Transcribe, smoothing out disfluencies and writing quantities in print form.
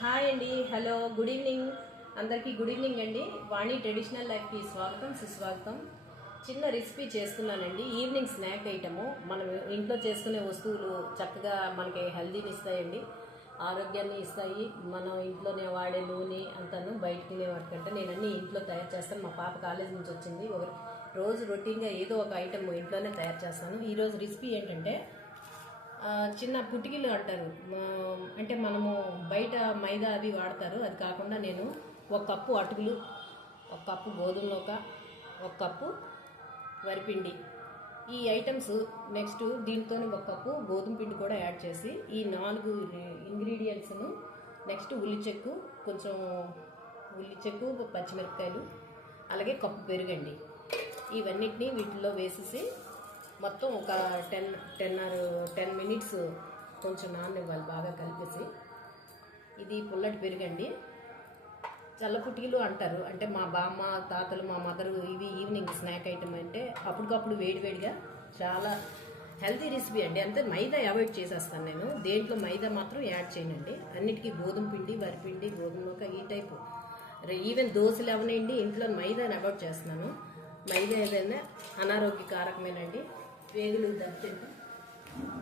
Hi అండి, hello, good evening. అందరికీ good evening అండి. వాణి ట్రెడిషనల్ లైఫ్కి స్వాగతం, సుస్వాగతం. చిన్న రెసిపీ చేస్తున్నానండి. Evening snack item. మనం ఇంట్లో చేసుకునే వస్తువులు చక్కగా మనకి హెల్దీని ఇస్తాయండి, ఆరోగ్యాన్ని ఇస్తాయి. మనం ఇంట్లోనే వాడే నూనె అంతాను బయట తినే వాటికంటే నేను అన్నీ ఇంట్లో తయారు చేస్తాను. మా పాప కాలేజ్ నుంచి వచ్చింది, ఒక రోజు రొటీన్గా ఏదో ఒక ఐటమ్ ఇంట్లోనే తయారు చేస్తాను. ఈరోజు రెసిపీ ఏంటంటే చిన్న పుటికలు అంటారు, అంటే మనము బయట మైదా అవి వాడతారు, అది కాకుండా నేను ఒక కప్పు అటుకులు, ఒక కప్పు గోధుమ నూక, ఒక కప్పు వరిపిండి, ఈ ఐటమ్స్ నెక్స్ట్ దీంతో ఒక కప్పు గోధుమ పిండి కూడా యాడ్ చేసి ఈ 4 ఇంగ్రీడియంట్స్ను నెక్స్ట్ ఉల్లిచెక్కు, కొంచెం ఉల్లిచెక్కు, పచ్చిమిరపకాయలు, అలాగే కప్పు పెరుగండి, ఇవన్నిటిని వీటిలో వేసేసి మొత్తం ఒక 10 మినిట్స్ కొంచెం నాననివ్వాలి, బాగా కలిపేసి. ఇది పుల్లటి పెరుగండి, చల్ల పుట్టికలు అంటారు. అంటే మా బామ్మ, తాతలు, మా మదరు ఇవి ఈవినింగ్ స్నాక్ ఐటమ్ అంటే అప్పటికప్పుడు వేడివేడిగా చాలా హెల్తీ రెసిపీ అండి. అంతే మైదా అవాయిడ్ చేసేస్తాను నేను, దేంట్లో మైదా మాత్రం యాడ్ చేయనండి. అన్నిటికీ గోధుమ పిండి, వరిపిండి, గోధుమ నూక, ఈ టైపు. ఈవెన్ దోశలు అవనండి ఇంట్లో మైదాని అవాయిడ్ చేస్తున్నాను. మైదా ఏదైనా అనారోగ్యకారకమేనండి, వేగులు దెబ్బతింటే.